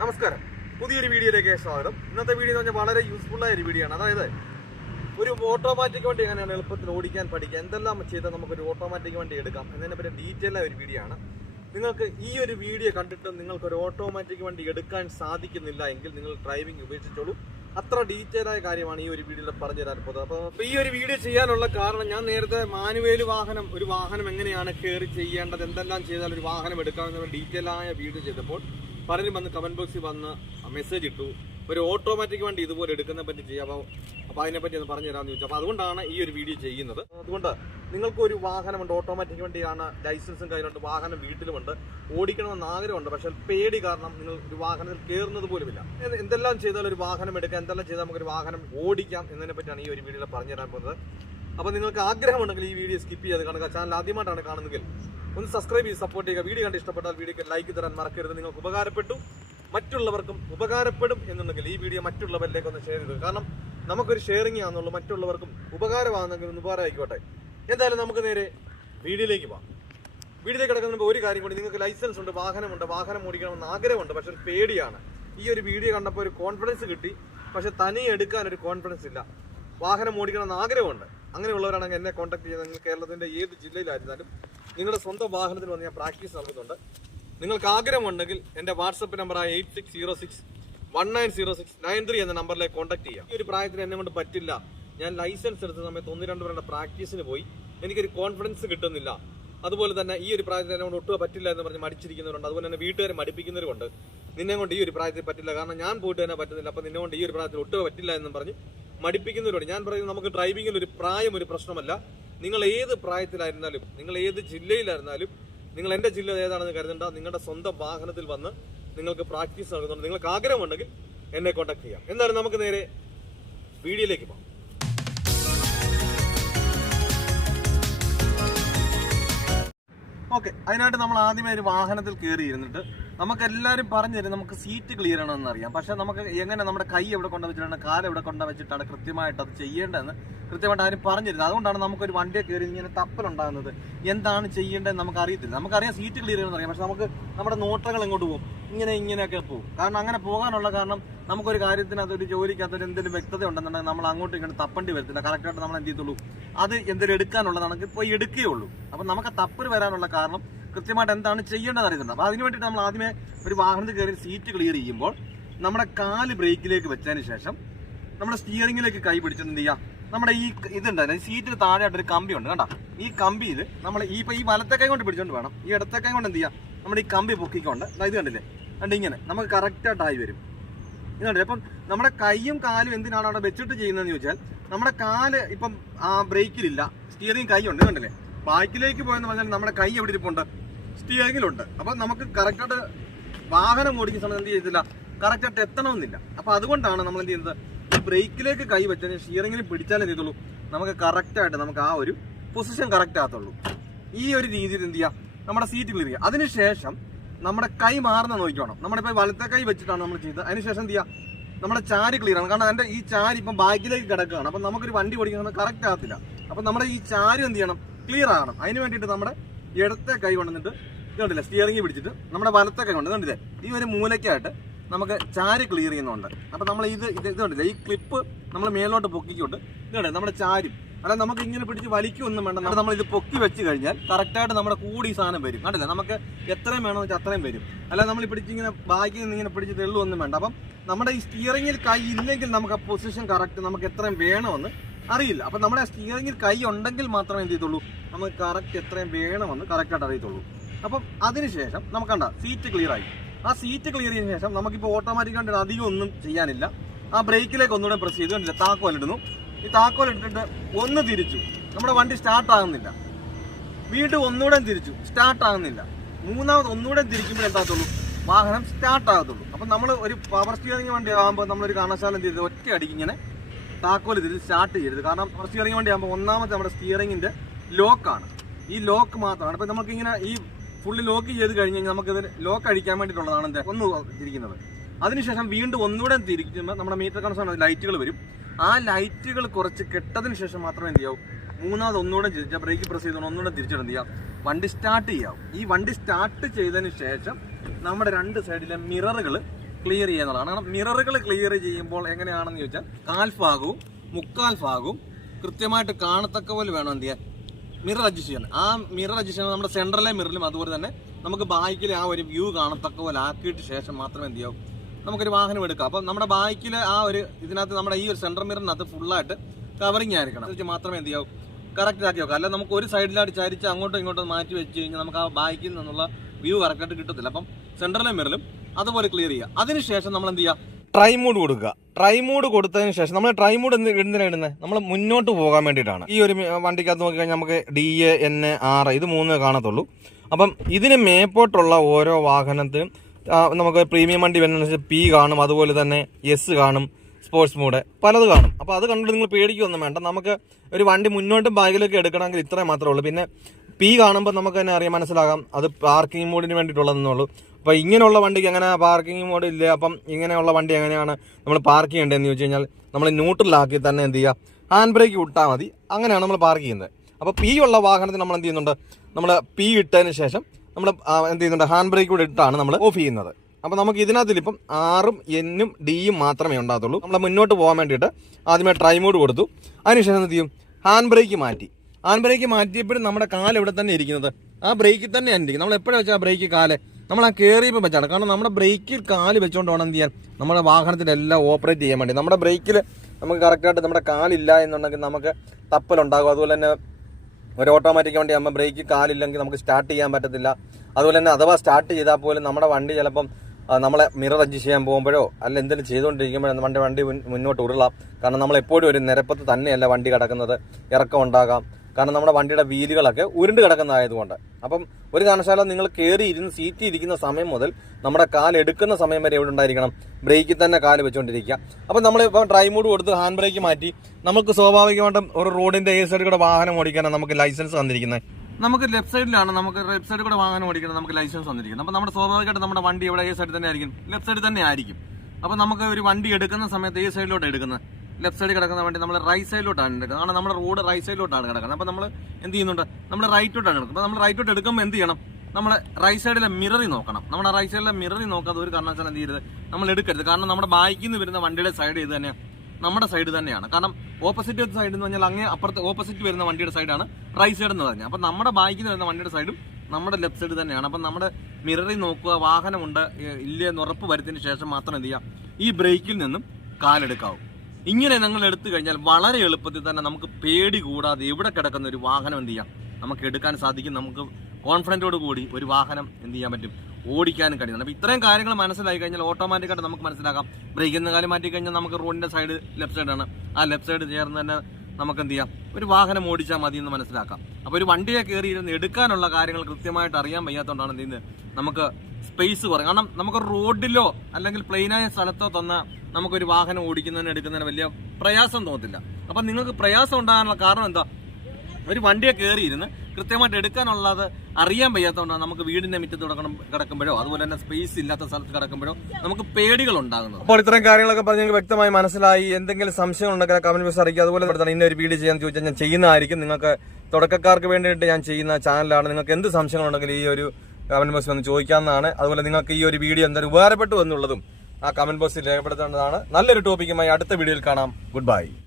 നമസ്കാരം. പുതിയൊരു വീഡിയോയിലേക്ക് സ്വാഗതം. ഇന്നത്തെ വീഡിയോ എന്ന് പറഞ്ഞാൽ വളരെ യൂസ്ഫുൾ ആയ ഒരു വീഡിയോ ആണ്. അതായത് ഒരു ഓട്ടോമാറ്റിക് വണ്ടി എങ്ങനെയാണ് എളുപ്പത്തിൽ ഓടിക്കാൻ പഠിക്കുക എന്തെല്ലാം ചെയ്താൽ നമുക്കൊരു ഓട്ടോമാറ്റിക് വണ്ടി എടുക്കാം എന്നതിനെ പറ്റി ഡീറ്റെയിൽ ആയ ഒരു വീഡിയോ ആണ്. നിങ്ങൾക്ക് ഈ ഒരു വീഡിയോ കണ്ടിട്ട് നിങ്ങൾക്ക് ഒരു ഓട്ടോമാറ്റിക് വണ്ടി എടുക്കാൻ സാധിക്കുന്നില്ല എങ്കിൽ നിങ്ങൾ ഡ്രൈവിംഗ് ഉപേക്ഷിച്ചോളൂ. അത്ര ഡീറ്റെയിൽ ആയ കാര്യമാണ് ഈ ഒരു വീഡിയോയിൽ പറഞ്ഞു തരാൻ പോകുന്നത്. അപ്പോൾ ഈ ഒരു വീഡിയോ ചെയ്യാനുള്ള കാരണം ഞാൻ നേരത്തെ മാനുവേൽ വാഹനം ഒരു വാഹനം എങ്ങനെയാണ് കയറി ചെയ്യേണ്ടത് എന്തെല്ലാം ചെയ്താൽ ഒരു വാഹനം എടുക്കാമെന്നുള്ള ഡീറ്റെയിൽ ആയ വീഡിയോ ചെയ്തപ്പോൾ പലരും വന്ന് കമന്റ് ബോക്സിൽ വന്ന് മെസ്സേജ് ഇട്ടു. ഒരു ഓട്ടോമാറ്റിക് വണ്ടി ഇതുപോലെ എടുക്കുന്ന പറ്റി ചെയ്യാം. അപ്പോൾ അപ്പോൾ അതിനെപ്പറ്റി ഒന്ന് പറഞ്ഞു തരാമെന്ന് ചോദിച്ചു. അപ്പോൾ അതുകൊണ്ടാണ് ഈ ഒരു വീഡിയോ ചെയ്യുന്നത്. അതുകൊണ്ട് നിങ്ങൾക്ക് ഒരു വാഹനമുണ്ട് ഓട്ടോമാറ്റിക് വണ്ടിയാണ് ലൈസൻസും കയ്യിലുണ്ട് വാഹനം വീട്ടിലുമുണ്ട് ഓടിക്കണമെന്ന് ആഗ്രഹമുണ്ട് പക്ഷേ പേടി കാരണം നിങ്ങൾ ഒരു വാഹനത്തിൽ കയറുന്നത് പോലുമില്ല. എന്തെല്ലാം ചെയ്താൽ ഒരു വാഹനം എടുക്കാം എന്തെല്ലാം ചെയ്താൽ നമുക്കൊരു വാഹനം ഓടിക്കാം എന്നതിനെ പറ്റിയാണ് ഈ ഒരു വീഡിയോയിൽ പറഞ്ഞു തരാൻ പോകുന്നത്. അപ്പോൾ നിങ്ങൾക്ക് ആഗ്രഹമുണ്ടെങ്കിൽ ഈ വീഡിയോ സ്കിപ്പ് ചെയ്ത് കാണുക. ചാനൽ ആദ്യമായിട്ടാണ് കാണുന്നതെങ്കിൽ ഒന്ന് സബ്സ്ക്രൈബ് ചെയ്ത് സപ്പോർട്ട് ചെയ്യുക. വീഡിയോ കണ്ട് ഇഷ്ടപ്പെട്ടാൽ വീഡിയോക്ക് ലൈക്ക് തരാൻ മറക്കരുത്. നിങ്ങൾക്ക് ഉപകാരപ്പെട്ടു. മറ്റുള്ളവർക്കും ഉപകാരപ്പെടും എന്നുണ്ടെങ്കിൽ ഈ വീഡിയോ മറ്റുള്ളവരിലേക്ക് ഒന്ന് ഷെയർ ചെയ്തു കാരണം നമുക്കൊരു ഷെയറിംഗ് ആണെന്നുള്ളൂ മറ്റുള്ളവർക്കും ഉപകാരമാണെന്നെങ്കിൽ ഒന്ന് ഉപകാരമായിക്കോട്ടെ. എന്തായാലും നമുക്ക് നേരെ വീഡിയോയിലേക്ക് പോകാം. വീട്ടിലേക്ക് കിടക്കുന്ന ഒരു കാര്യം കൂടി. നിങ്ങൾക്ക് ലൈസൻസ് ഉണ്ട് വാഹനമുണ്ട്. വാഹനം ഓടിക്കണമെന്ന് ആഗ്രഹമുണ്ട്. പക്ഷെ ഒരു പേടിയാണ്. ഈ ഒരു വീഡിയോ കണ്ടപ്പോൾ ഒരു കോൺഫിഡൻസ് കിട്ടി. പക്ഷെ തനിയെ എടുക്കാൻ ഒരു കോൺഫിഡൻസ് ഇല്ല. വാഹനം ഓടിക്കണമെന്ന് ആഗ്രഹമുണ്ട്. അങ്ങനെയുള്ളവരാണെങ്കിൽ എന്നെ കോൺടാക്ട് ചെയ്ത് നിങ്ങൾ കേരളത്തിന്റെ ഏത് ജില്ലയിലായിരുന്നാലും നിങ്ങളുടെ സ്വന്തം വാഹനത്തിൽ വന്ന് ഞാൻ പ്രാക്ടീസ് നടത്തുന്നുണ്ട്. നിങ്ങൾക്ക് ആഗ്രഹമുണ്ടെങ്കിൽ എന്റെ വാട്സപ്പ് നമ്പറായ eight six zero six one nine zero six nine three എന്ന നമ്പറിലേക്ക് കോൺടാക്ട് ചെയ്യാം. ഈ ഒരു പ്രായത്തിന് എന്നെ കൊണ്ട് പറ്റില്ല. ഞാൻ ലൈസൻസ് എടുത്ത സമയത്ത് ഒന്ന് രണ്ട് പേരുടെ പ്രാക്ടീസിന് പോയി. എനിക്കൊരു കോൺഫിഡൻസ് കിട്ടുന്നില്ല. അതുപോലെ തന്നെ ഈ ഒരു പ്രായത്തിൽ എന്നെ കൊണ്ട് ഒട്ടും പറ്റില്ല എന്ന് പറഞ്ഞ് മടിച്ചിരിക്കുന്നവരുണ്ട്. അതുപോലെ തന്നെ വീട്ടുകാരെ മടിപ്പിക്കുന്നവരുണ്ട് നിന്നെ കൊണ്ട് ഈ ഒരു പ്രായത്തിൽ പറ്റില്ല. കാരണം ഞാൻ പോയിട്ട് തന്നെ പറ്റുന്നില്ല. അപ്പം നിന്നെ കൊണ്ട് ഈ ഒരു പ്രായത്തിൽ ഒട്ടും പറ്റില്ല എന്നും പറഞ്ഞ് മടിപ്പിക്കുന്നവരുണ്ട് ഞാൻ പറയുന്നത് നമുക്ക് ഡ്രൈവിങ്ങിൽ ഒരു പ്രായം ഒരു പ്രശ്നമല്ല. നിങ്ങൾ ഏത് പ്രായത്തിലായിരുന്നാലും നിങ്ങൾ ഏത് ജില്ലയിലായിരുന്നാലും നിങ്ങൾ എന്റെ ജില്ല ഏതാണെന്ന് കരുതണ്ട. നിങ്ങളുടെ സ്വന്തം വാഹനത്തിൽ വന്ന് നിങ്ങൾക്ക് പ്രാക്ടീസ് നൽകുന്നുണ്ട് നിങ്ങൾക്ക് ആഗ്രഹമുണ്ടെങ്കിൽ എന്നെ കോൺടാക്ട് ചെയ്യാം. എന്തായാലും നമുക്ക് നേരെ വീഡിയോയിലേക്ക് പോകാം. ഓക്കെ അതിനായിട്ട് നമ്മൾ ആദ്യമേ ഒരു വാഹനത്തിൽ കയറി ഇരുന്നിട്ട് നമുക്ക് എല്ലാവരും പറഞ്ഞു തരും നമുക്ക് സീറ്റ് ക്ലിയർ ആണെന്ന് അറിയാം. പക്ഷെ നമുക്ക് എങ്ങനെ നമ്മുടെ കൈ എവിടെ കൊണ്ടു വെച്ചിട്ടാണ് കാൽ എവിടെ കൊണ്ട വെച്ചിട്ടാണ് കൃത്യമായിട്ട് അത് ചെയ്യേണ്ടതെന്ന് കൃത്യമായിട്ട് ആരും പറഞ്ഞു തരുന്നത് അതുകൊണ്ടാണ് നമുക്കൊരു വണ്ടിയെ കയറി ഇങ്ങനെ തപ്പലുണ്ടാകുന്നത്. എന്താണ് ചെയ്യേണ്ടതെന്ന് നമുക്ക് അറിയത്തില്ല നമുക്കറിയാം സീറ്റ് ക്ലിയർ ആണെന്ന് അറിയാം. പക്ഷെ നമുക്ക് നമ്മുടെ നോട്ടകൾ എങ്ങോട്ട് പോകും? ഇങ്ങനെ ഇങ്ങനെയൊക്കെ പോകും. കാരണം അങ്ങനെ പോകാനുള്ള കാരണം നമുക്കൊരു കാര്യത്തിന് അതൊരു ജോലിക്കകത്തൊരു എന്തെങ്കിലും വ്യക്തത ഉണ്ടെന്നുണ്ടെങ്കിൽ നമ്മൾ അങ്ങോട്ടും ഇങ്ങോട്ട് തപ്പേണ്ടി വരത്തില്ല. കറക്റ്റായിട്ട് നമ്മൾ എന്ത് ചെയ്തുള്ളൂ അത് എന്തെങ്കിലും എടുക്കാനുള്ളതാണെങ്കിൽ പോയി എടുക്കുകയുള്ളൂ. അപ്പം നമുക്ക് തപ്പൽ വരാനുള്ള കാരണം കൃത്യമായിട്ട് എന്താണ് ചെയ്യേണ്ടത് അറിയുന്നുണ്ട്? അപ്പോൾ അതിന് വേണ്ടിയിട്ട് നമ്മൾ ആദ്യമേ ഒരു വാഹനത്തിൽ കയറി സീറ്റ് ക്ലിയർ ചെയ്യുമ്പോൾ നമ്മുടെ കാൽ ബ്രേക്കിലേക്ക് വെച്ചതിന് ശേഷം നമ്മുടെ സ്റ്റിയറിംഗിലേക്ക് കൈ പിടിച്ചെന്ത് ചെയ്യുക നമ്മുടെ ഈ ഇതുണ്ടായിരുന്നു സീറ്റിന് താഴെയായിട്ട് ഒരു കമ്പി ഉണ്ട് കണ്ടോ? ഈ കമ്പിയിൽ നമ്മൾ ഈ ഇപ്പൊ ഈ വലത്തെ കൈ കൊണ്ട് പിടിച്ചുകൊണ്ട് വേണം. ഈ ഇടത്തെ കൈ കൊണ്ട് എന്ത് ചെയ്യുക നമ്മുടെ ഈ കമ്പി പൊക്കിക്കൊണ്ട്. ഇത് കണ്ടില്ലേ? കണ്ട് ഇങ്ങനെ. നമുക്ക് കറക്റ്റായിട്ടായി വരും. ഇതുണ്ട് അപ്പം നമ്മുടെ കൈയും കാലും എന്തിനാണ് അവിടെ വെച്ചിട്ട് ചെയ്യുന്നതെന്ന് ചോദിച്ചാൽ നമ്മുടെ കാൽ ഇപ്പം ആ ബ്രേക്കിലില്ല സ്റ്റിയറിംഗ് കൈ ഉണ്ട്. കണ്ടില്ലേ? ബാക്കിലേക്ക് പോയെന്ന് പറഞ്ഞാൽ നമ്മുടെ കൈ എവിടെ ഇരിപ്പുണ്ട്? സ്റ്റിയറിംഗിലുണ്ട് അപ്പോൾ നമുക്ക് കറക്റ്റായിട്ട് വാഹനം ഓടിക്കുന്ന സമയത്ത് എന്ത് ചെയ്തില്ല കറക്റ്റായിട്ട് എത്തണമെന്നില്ല. അപ്പോൾ അതുകൊണ്ടാണ് നമ്മൾ എന്ത് ചെയ്യുന്നത്? ഈ ബ്രേക്കിലേക്ക് കൈ വെച്ചാൽ സ്റ്റിയറിംഗിൽ പിടിച്ചാലേ ചെയ്തുള്ളൂ നമുക്ക് കറക്റ്റായിട്ട് നമുക്ക് ആ ഒരു പൊസിഷൻ കറക്റ്റ് ആകത്തുള്ളൂ. ഈ ഒരു രീതിയിൽ എന്ത് ചെയ്യുക നമ്മുടെ സീറ്റ് ക്ലിയർ ചെയ്യുക. അതിനുശേഷം നമ്മുടെ കൈ മാറുന്ന നോക്കിക്കോണം നമ്മളിപ്പോൾ വലത്തെ കൈ വെച്ചിട്ടാണ് നമ്മൾ ചെയ്തത്. അതിനുശേഷം എന്ത് ചെയ്യുക നമ്മുടെ ചാരി ക്ലിയർ ആണ് കാരണം എന്റെ ഈ ചാരി ഇപ്പം ബാക്കിലേക്ക് കിടക്കുകയാണ്. അപ്പം നമുക്കൊരു വണ്ടി ഓടിക്കുന്നത് കറക്റ്റ് ആകത്തില്ല. അപ്പം നമ്മുടെ ഈ ചാരി എന്ത് ചെയ്യണം? ക്ലിയർ ആകണം. അതിന് വേണ്ടിയിട്ട് നമ്മുടെ ഇടത്തെ കൈ കൊണ്ടുവന്നിട്ട് കണ്ടില്ല? സ്റ്റിയറിംഗ് പിടിച്ചിട്ട് നമ്മുടെ വലത്തെ കൈ കൊണ്ട് കണ്ടില്ലേ? ഈ ഒരു മൂലയ്ക്കായിട്ട് നമുക്ക് ചാരി ക്ലിയർ ചെയ്യുന്നുണ്ട്. അപ്പം നമ്മൾ ഇത് ഇത് കണ്ടില്ല? ഈ ക്ലിപ്പ് നമ്മൾ മേലോട്ട് പൊക്കിക്കൊണ്ട് ഇത് കണ്ടില്ലേ? നമ്മുടെ ചാരും. അല്ല നമുക്ക് ഇങ്ങനെ പിടിച്ച് വലിക്കൊന്നും വേണ്ട. നമ്മുടെ നമ്മൾ ഇത് പൊക്കി വെച്ച് കഴിഞ്ഞാൽ കറക്റ്റായിട്ട് നമ്മുടെ കൂടി സാധനം വരും. കണ്ടില്ല? നമുക്ക് എത്രയും വേണമെന്ന് വെച്ചാൽ അത്രയും വരും. അല്ല നമ്മൾ പിടിച്ച് ഇങ്ങനെ ബാക്കിൽ നിന്ന് ഇങ്ങനെ പിടിച്ച് തെള്ളുമൊന്നും വേണ്ട. അപ്പം നമ്മുടെ ഈ സ്റ്റിയറിങ്ങിൽ കൈ ഇല്ലെങ്കിൽ നമുക്ക് ആ പൊസിഷൻ കറക്റ്റ് നമുക്ക് എത്രയും വേണമെന്ന് അറിയില്ല. അപ്പം നമ്മുടെ സ്റ്റിയറിംഗിൽ കൈ ഉണ്ടെങ്കിൽ മാത്രമേ എന്ത് ചെയ്തുള്ളൂ നമുക്ക് കറക്റ്റ് എത്രയും വേണമെന്ന് കറക്റ്റായിട്ട് അറിയത്തുള്ളൂ. അപ്പം അതിനുശേഷം നമുക്ക് കണ്ട സീറ്റ് ക്ലിയർ ആയി. ആ സീറ്റ് ക്ലിയർ ചെയ്തതിനു ശേഷം നമുക്കിപ്പോൾ ഓട്ടോമാറ്റിക്കായിട്ട് അധികം ഒന്നും ചെയ്യാനില്ല. ആ ബ്രേക്കിലേക്ക് ഒന്നുകൂടെ പ്രസ് ചെയ്ത് കണ്ടില്ല താക്കോലിടുന്നു ഈ താക്കോൽ ഇട്ടിട്ട് ഒന്ന് തിരിച്ചു. നമ്മുടെ വണ്ടി സ്റ്റാർട്ട് ആകുന്നില്ല. വീണ്ടും ഒന്നുകൂടെ തിരിച്ചു. സ്റ്റാർട്ട് ആകുന്നില്ല. മൂന്നാമത് ഒന്നുകൂടെ തിരിക്കുമ്പോൾ എന്താകത്തുള്ളൂ? വാഹനം സ്റ്റാർട്ട് ആകത്തുള്ളൂ. അപ്പം നമ്മൾ ഒരു പവർ സ്റ്റിയറിംഗ് വണ്ടി ആകുമ്പോൾ നമ്മളൊരു കാരണശാലം ചെയ്ത് ഒറ്റ അടിക്ക് ഇങ്ങനെ താക്കോൽ ഇതിൽ സ്റ്റാർട്ട് ചെയ്യരുത്. കാരണം സ്റ്റിയറിംഗ് വണ്ടി ആകുമ്പോൾ ഒന്നാമത്തെ നമ്മുടെ സ്റ്റിയറിംഗിന്റെ ലോക്കാണ് ഈ ലോക്ക് മാത്രമാണ്. അപ്പം നമുക്കിങ്ങനെ ഈ ഫുള്ള് ലോക്ക് ചെയ്ത് കഴിഞ്ഞ് കഴിഞ്ഞാൽ നമുക്കിത് ലോക്ക് അടിക്കാൻ വേണ്ടിയിട്ടുള്ളതാണ് എന്താ ഒന്ന് തിരിക്കുന്നത് അതിനുശേഷം വീണ്ടും ഒന്നുകൂടെ തിരിക്കുമ്പോൾ നമ്മുടെ മീറ്റർ കണക്ഷൻ ലൈറ്റുകൾ വരും. ആ ലൈറ്റുകൾ കുറച്ച് കെട്ടതിന് ശേഷം മാത്രമേ എന്ത് ചെയ്യാവൂ? മൂന്നാമത് ഒന്നുകൂടെ തിരിച്ചാൽ ബ്രേക്ക് പ്രസ് ചെയ്തുകൊണ്ട് ഒന്നുകൂടെ തിരിച്ചിട്ട് എന്ത് ചെയ്യാം? വണ്ടി സ്റ്റാർട്ട് ചെയ്യാവും ഈ വണ്ടി സ്റ്റാർട്ട് ചെയ്തതിന് ശേഷം നമ്മുടെ രണ്ട് സൈഡിലെ മിററുകൾ ക്ലിയർ ചെയ്യുന്നതാണ്. കാരണം മിററുകൾ ക്ലിയർ ചെയ്യുമ്പോൾ എങ്ങനെയാണെന്ന് ചോദിച്ചാൽ കാൽഭാഗവും മുക്കാൽ ഭാഗവും കൃത്യമായിട്ട് കാണത്തക്ക പോലെ വേണം എന്ത് ചെയ്യാൻ. മിറർ അഡ്ജസ്റ്റ് ചെയ്യാൻ. ആ മിറർ അഡ്ജസ്റ്റ് ചെയ്യാൻ നമ്മുടെ സെൻട്രലെ മിററിലും അതുപോലെ തന്നെ നമുക്ക് ബാക്കിൽ ആ ഒരു വ്യൂ കാണത്തക്ക പോലെ ആക്കിയിട്ട് ശേഷം മാത്രമേ എന്ത് ചെയ്യാവൂ? നമുക്കൊരു വാഹനം എടുക്കാം. അപ്പം നമ്മുടെ ബാക്കിൽ ആ ഒരു ഇതിനകത്ത് നമ്മുടെ ഈ ഒരു സെൻട്രൽ മിററിനകത്ത് ഫുള്ളായിട്ട് കവറിങ് ആയിരിക്കണം. അത് മാത്രമേ എന്ത് ചെയ്യാവൂ? കറക്റ്റ് ആക്കി വെക്കാം. അല്ല നമുക്ക് ഒരു സൈഡിലായിട്ട് ചരിച്ച് അങ്ങോട്ടും ഇങ്ങോട്ടും മാറ്റി വെച്ച് കഴിഞ്ഞാൽ നമുക്ക് ആ ബാക്കിൽ നിന്നുള്ള വ്യൂ കറക്റ്റായിട്ട് കിട്ടത്തില്ല. അപ്പം സെൻട്രലെ മിററിലും അതുപോലെ ക്ലിയർ ചെയ്യുക അതിനുശേഷം നമ്മൾ എന്ത് ചെയ്യുക ട്രൈ മൂഡ് കൊടുക്കുക. ട്രൈ മൂഡ് കൊടുത്തതിന് ശേഷം നമ്മൾ ട്രൈ മൂഡ് എന്ത് എന്തിനാണ് ഇടുന്നത് നമ്മൾ മുന്നോട്ട് പോകാൻ വേണ്ടിയിട്ടാണ്. ഈ ഒരു വണ്ടിക്കകത്ത് നോക്കിക്കഴിഞ്ഞാൽ നമുക്ക് ഡി എ എൻ ആർ ഇത് മൂന്ന് കാണത്തുള്ളൂ. അപ്പം ഇതിന് മേപ്പോട്ടുള്ള ഓരോ വാഹനത്തിനും നമുക്ക് പ്രീമിയം വണ്ടി വരുന്ന പി കാണും അതുപോലെ തന്നെ എസ് കാണും സ്പോർട്സ് മൂഡ് പലത് കാണും. അപ്പോൾ അത് കണ്ടിട്ട് നിങ്ങൾ പേടിക്കൊന്നും വേണ്ട. നമുക്ക് ഒരു വണ്ടി മുന്നോട്ട് ബാഗിലൊക്കെ എടുക്കണമെങ്കിൽ ഇത്രയും മാത്രമേ ഉള്ളൂ. പിന്നെ പി കാണുമ്പോൾ നമുക്ക് തന്നെ അറിയാൻ മനസ്സിലാകാം. അത് പാർക്കിംഗ് മോഡിന് വേണ്ടിയിട്ടുള്ളതെന്നുള്ളൂ അപ്പോൾ ഇങ്ങനെയുള്ള വണ്ടിക്ക് അങ്ങനെ പാർക്കിംഗ് മോഡ് ഇല്ല. അപ്പം ഇങ്ങനെയുള്ള വണ്ടി എങ്ങനെയാണ് നമ്മൾ പാർക്ക് ചെയ്യേണ്ടതെന്ന് ചോദിച്ചു കഴിഞ്ഞാൽ നമ്മൾ ന്യൂട്രലാക്കി തന്നെ എന്ത് ചെയ്യുക ഹാൻഡ് ബ്രേക്ക് വിട്ടാൽ മതി. അങ്ങനെയാണ് നമ്മൾ പാർക്ക് ചെയ്യുന്നത്. അപ്പോൾ പി ഉള്ള വാഹനത്തിന് നമ്മൾ എന്ത് ചെയ്യുന്നുണ്ട്? നമ്മൾ പി ഇട്ടതിന് ശേഷം നമ്മൾ എന്ത് ചെയ്യുന്നുണ്ട്? ഹാൻഡ് ബ്രേക്ക് കൂടെ ഇട്ടാണ് നമ്മൾ ഓഫ് ചെയ്യുന്നത്. അപ്പോൾ നമുക്ക് ഇതിനകത്തിൽ ഇപ്പം ആറും എന്നും ഡിയും മാത്രമേ ഉണ്ടാകത്തുള്ളൂ. നമ്മൾ മുന്നോട്ട് പോകാൻ വേണ്ടിയിട്ട് ആദ്യമേ ട്രൈ മോഡ് കൊടുത്തു. അതിനുശേഷം എന്ത് ചെയ്യും? ഹാൻഡ് ബ്രേക്ക് മാറ്റി. ഹാൻഡ് ബ്രേക്ക് മാറ്റിയപ്പോഴും നമ്മുടെ കാൽ ഇവിടെ തന്നെ ഇരിക്കുന്നത്? ആ ബ്രേക്കിൽ തന്നെ ഇരിക്കുന്നത് നമ്മൾ എപ്പോഴും വെച്ചാൽ ബ്രേക്ക് കാൽ? നമ്മൾ ആ കയറിയപ്പോൾ വെച്ചാണ്. കാരണം നമ്മുടെ ബ്രേക്കിൽ കാൽ വെച്ചുകൊണ്ട് വേണം എന്ത് ചെയ്യാൻ? നമ്മുടെ വാഹനത്തിന്റെ എല്ലാം ഓപ്പറേറ്റ് ചെയ്യാൻ വേണ്ടി. നമ്മുടെ ബ്രേക്കിൽ നമുക്ക് കറക്റ്റായിട്ട് നമ്മുടെ കാലില്ല എന്നുണ്ടെങ്കിൽ നമുക്ക് തപ്പലുണ്ടാകും. അതുപോലെ തന്നെ ഒരു ഓട്ടോമാറ്റിക് വണ്ടി ആകുമ്പോൾ ബ്രേക്ക് കാലില്ലെങ്കിൽ നമുക്ക് സ്റ്റാർട്ട് ചെയ്യാൻ പറ്റത്തില്ല. അതുപോലെ തന്നെ അഥവാ സ്റ്റാർട്ട് ചെയ്താൽ പോലും നമ്മുടെ വണ്ടി ചിലപ്പം നമ്മളെ മിറർ അഡ്ജസ്റ്റ് ചെയ്യാൻ പോകുമ്പോഴോ അല്ല എന്തെങ്കിലും ചെയ്തുകൊണ്ടിരിക്കുമ്പോഴോ വണ്ടി വണ്ടി മുന്നോട്ട് ഉരുളാം. കാരണം നമ്മൾ എപ്പോഴും ഒരു നിരപ്പത്ത് തന്നെയല്ല വണ്ടി കിടക്കുന്നത്. ഇറക്കം ഉണ്ടാകാം. കാരണം നമ്മുടെ വണ്ടിയുടെ വീലുകളൊക്കെ ഉരുണ്ട് കിടക്കുന്നതായതുകൊണ്ട്. അപ്പം ഒരു കാരണവശാലും നിങ്ങൾ കയറി ഇരുന്ന് സീറ്റ് ഇരിക്കുന്ന സമയം മുതൽ നമ്മുടെ കാൽ എടുക്കുന്ന സമയം വരെ എവിടെ ഉണ്ടായിരിക്കണം? ബ്രേക്കിൽ തന്നെ കാൽ വെച്ചുകൊണ്ടിരിക്കുക അപ്പം നമ്മൾ ഇപ്പോൾ ഡ്രൈവ് മോഡ് കൊടുത്ത് ഹാൻഡ് ബ്രേക്ക് മാറ്റി നമുക്ക് സ്വാഭാവികമായിട്ടും ഒരു റോഡിന്റെ ഏ സൈഡിൽ കൂടെ വാഹനം ഓടിക്കാനാണ് നമുക്ക് ലൈസൻസ് വന്നിരിക്കുന്നത് നമുക്ക് ലെഫ്റ്റ് സൈഡിലാണ് നമുക്ക് ലെഫ്റ്റ് സൈഡിൽ കൂടെ വാഹനം ഓടിക്കണം നമുക്ക് ലൈസൻസ് വന്നിരിക്കുന്നത് അപ്പം നമ്മുടെ സ്വാഭാവികമായിട്ട് നമ്മുടെ വണ്ടി ഇവിടെ ഏ സൈഡിൽ തന്നെ ആയിരിക്കും? ലെഫ്റ്റ് സൈഡിൽ തന്നെ ആയിരിക്കും. അപ്പം നമുക്ക് ഒരു വണ്ടി എടുക്കുന്ന സമയത്ത് ഏ സൈഡിലോട്ട് എടുക്കുന്നത്. ലെഫ്റ്റ് സൈഡിൽ കിടക്കുന്ന വണ്ടി നമ്മൾ റൈറ്റ് സൈഡിലോട്ടാണ് എടുക്കുന്നത്. കാരണം നമ്മുടെ റോഡ് റൈറ്റ് സൈഡിലോട്ടാണ് കിടക്കുന്നത്. അപ്പോൾ നമ്മൾ എന്ത് ചെയ്യുന്നുണ്ട്? നമ്മൾ റൈറ്റോട്ടാണ് എടുക്കുന്നത്. അപ്പോൾ നമ്മൾ റൈറ്റോട്ട് എടുക്കുമ്പോൾ എന്ത് ചെയ്യണം? നമ്മൾ റൈറ്റ് സൈഡിലെ മിററി നോക്കണം. നമ്മുടെ റൈറ്റ് സൈഡിലെ മിററി നോക്കാതെ ഒരു കാരണവശാലും എന്ത് ചെയ്യരുത്? നമ്മൾ എടുക്കരുത്. കാരണം നമ്മുടെ ബാക്കിൽ നിന്ന് വരുന്ന വണ്ടിയുടെ സൈഡ് ഇത് തന്നെ നമ്മുടെ സൈഡ് തന്നെയാണ്. കാരണം ഓപ്പോസിറ്റ് സൈഡ് എന്ന് പറഞ്ഞാൽ അങ്ങേ അപ്പുറത്ത് ഓപ്പോസിറ്റ് വരുന്ന വണ്ടിയുടെ സൈഡാണ് റൈറ്റ് സൈഡ് എന്ന് പറഞ്ഞാൽ അപ്പം നമ്മുടെ ബാക്കിൽ നിന്ന് വരുന്ന വണ്ടിയുടെ സൈഡും നമ്മുടെ ലെഫ്റ്റ് സൈഡ് തന്നെയാണ്. അപ്പം നമ്മുടെ മിററി നോക്കുക വാഹനമുണ്ട് ഇല്ലേ എന്ന് ഉറപ്പ് വരുത്തിന് ശേഷം മാത്രം എന്ത് ചെയ്യുക? ഈ ബ്രേക്കിൽ നിന്നും കാലെടുക്കാവും. ഇങ്ങനെ നിങ്ങൾ എടുത്തു കഴിഞ്ഞാൽ വളരെ എളുപ്പത്തിൽ തന്നെ നമുക്ക് പേടി കൂടാതെ എവിടെ കിടക്കുന്ന ഒരു വാഹനം എന്ത് ചെയ്യാം? നമുക്ക് എടുക്കാൻ സാധിക്കും. നമുക്ക് കോൺഫിഡന്റോട് കൂടി ഒരു വാഹനം എന്ത് ചെയ്യാൻ പറ്റും? ഓടിക്കാനും കഴിയുന്നുണ്ട് അപ്പോൾ ഇത്രയും കാര്യങ്ങൾ മനസ്സിലായി കഴിഞ്ഞാൽ ഓട്ടോമാറ്റിക്കായിട്ട് നമുക്ക് മനസ്സിലാക്കാം. ബ്രേക്കിൽ നിന്ന് കാലം മാറ്റി കഴിഞ്ഞാൽ നമുക്ക് റോഡിന്റെ സൈഡ് ലെഫ്റ്റ് സൈഡാണ് ആ ലെഫ്റ്റ് സൈഡ് ചേർന്ന് തന്നെ നമുക്ക് എന്ത് ചെയ്യാം ഒരു വാഹനം ഓടിച്ചാൽ മതി എന്ന് മനസ്സിലാക്കാം. അപ്പോൾ ഒരു വണ്ടിയെ കയറി ഇരുന്ന് എടുക്കാനുള്ള കാര്യങ്ങൾ കൃത്യമായിട്ട് അറിയാൻ വയ്യാത്തതുകൊണ്ടാണ് എന്ത് ചെയ്യുന്നത് നമുക്ക് സ്പേസ് കുറയും കാരണം നമുക്ക് റോഡിലോ അല്ലെങ്കിൽ പ്ലെയിനായ സ്ഥലത്തോ തന്ന നമുക്കൊരു വാഹനം ഓടിക്കുന്നതിന് എടുക്കുന്നതിന് വലിയ പ്രയാസം തോന്നത്തില്ല. അപ്പം നിങ്ങൾക്ക് പ്രയാസം ഉണ്ടാകാനുള്ള കാരണം എന്താ? ഒരു വണ്ടിയെ കയറി ഇരുന്ന് കൃത്യമായിട്ട് എടുക്കാനുള്ളത് അറിയാൻ വയ്യാത്തതുകൊണ്ടാണ് നമുക്ക് വീടിന്റെ മുറ്റത്ത് കിടക്കണം കിടക്കുമ്പോഴോ അതുപോലെ തന്നെ സ്പേസ് ഇല്ലാത്ത സ്ഥലത്ത് കിടക്കുമ്പോഴോ നമുക്ക് പേടികൾ ഉണ്ടാകുന്നത് അപ്പോൾ ഇത്തരം കാര്യങ്ങളൊക്കെ പറഞ്ഞു നിങ്ങൾക്ക് വ്യക്തമായി മനസ്സിലായി. എന്തെങ്കിലും സംശയം ഉണ്ടെങ്കിൽ കമന്റ് ബോക്സ് അറിയിക്കുക. അതുപോലെ തന്നെ ഇന്ന ഒരു വീഡിയോ ചെയ്യാൻ ചോദിച്ചാൽ ഞാൻ ചെയ്യുന്നതായിരിക്കും. നിങ്ങൾക്ക് തുടക്കക്കാർക്ക് വേണ്ടിയിട്ട് ഞാൻ ചെയ്യുന്ന ചാനലാണ് നിങ്ങൾക്ക് എന്ത് സംശയങ്ങളുണ്ടെങ്കിൽ ഈ ഒരു കമന്റ് ബോക്സിൽ വന്ന് ചോദിക്കാവുന്നതാണ്. അതുപോലെ നിങ്ങൾക്ക് ഈ ഒരു വീഡിയോ എന്തായാലും ഉപകാരപ്പെട്ടു എന്നുള്ളതും ആ കമന്റ് ബോക്സിൽ രേഖപ്പെടുത്തേണ്ടതാണ്. നല്ലൊരു ടോപ്പിക്കുമായി അടുത്ത വീഡിയോയിൽ കാണാം. Good bye